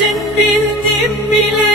Dönesin bildim bileli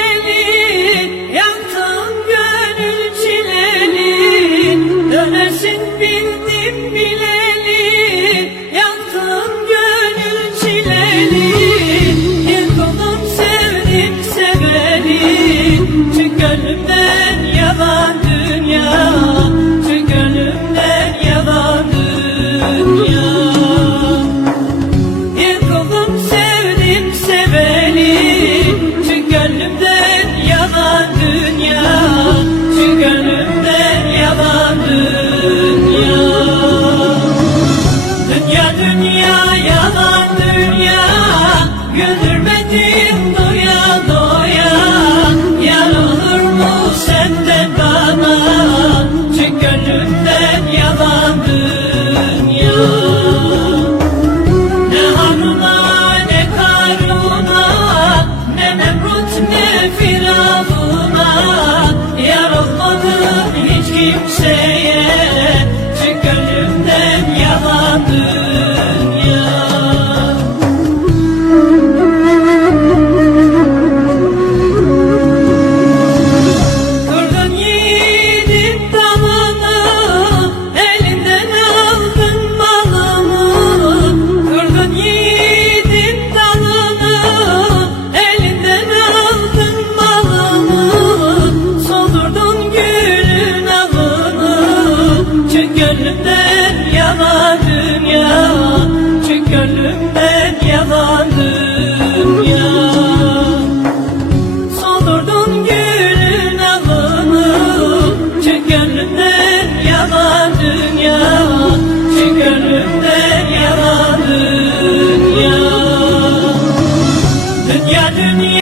gönlümden yalan